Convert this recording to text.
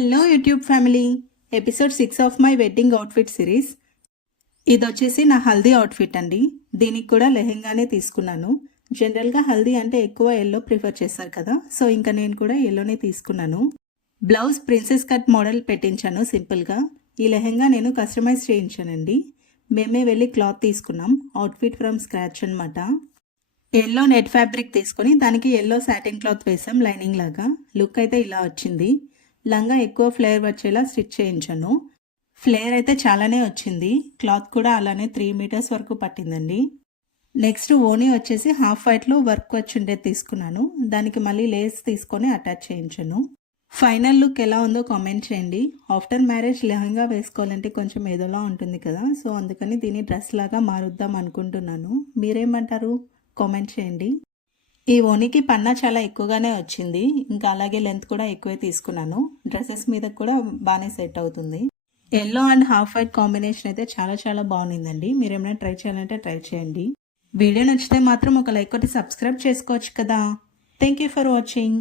Hello YouTube family, episode 6 of my wedding outfit series. ఇది వచ్చేసి నా హల్దీ అవుట్ఫిట్ అండి. దీనికి కూడా లెహెంగానే తీసుకున్నాను. జనరల్గా హల్దీ అంటే ఎక్కువ ఎల్లో ప్రిఫర్ చేస్తారు కదా, సో ఇంకా నేను కూడా ఎల్లోనే తీసుకున్నాను. బ్లౌజ్ ప్రిన్సెస్ కట్ మోడల్ పెట్టించాను సింపుల్గా. ఈ లెహెంగా నేను కస్టమైజ్ చేయించానండి. మేమే వెళ్ళి క్లాత్ తీసుకున్నాం, అవుట్ఫిట్ ఫ్రమ్ స్క్రాచ్ అనమాట. ఎల్లో నెట్ ఫ్యాబ్రిక్ తీసుకొని దానికి ఎల్లో సాటిన్ క్లాత్ వేసాం లైనింగ్ లాగా. లుక్ అయితే ఇలా వచ్చింది. లంగా ఎక్కువ ఫ్లేర్ వచ్చేలా స్టిచ్ చేయించాను. ఫ్లేర్ అయితే చాలానే వచ్చింది. క్లాత్ కూడా అలానే 3 మీటర్స్ వరకు పట్టిందండి. నెక్స్ట్ ఓనీ వచ్చేసి హాఫ్ వైట్లో వర్క్ వచ్చి ఉండేది తీసుకున్నాను. దానికి మళ్ళీ లేస్ తీసుకొని అటాచ్ చేయించాను. ఫైనల్ లుక్ ఎలా ఉందో కామెంట్ చేయండి. ఆఫ్టర్ మ్యారేజ్ లెహంగా వేసుకోవాలంటే కొంచెం ఏదోలా ఉంటుంది కదా, సో అందుకని దీన్ని డ్రెస్ లాగా మారుద్దాం అనుకుంటున్నాను. మీరేమంటారు? కామెంట్ చేయండి. ఈ ఓనికి పన్నా చాలా ఎక్కువగానే వచ్చింది. ఇంకా అలాగే లెంత్ కూడా ఎక్కువే తీసుకున్నాను. డ్రెస్సెస్ మీద కూడా బాగానే సెట్ అవుతుంది. Yellow and half white combination అయితే చాలా చాలా బాగుందండి. మీరు ఏమైనా ట్రై చేయాలంటే ట్రై చేయండి. వీడియో నచ్చితే మాత్రం ఒక లైక్ కొట్టి సబ్స్క్రైబ్ చేసుకోవచ్చు కదా. Thank you for watching.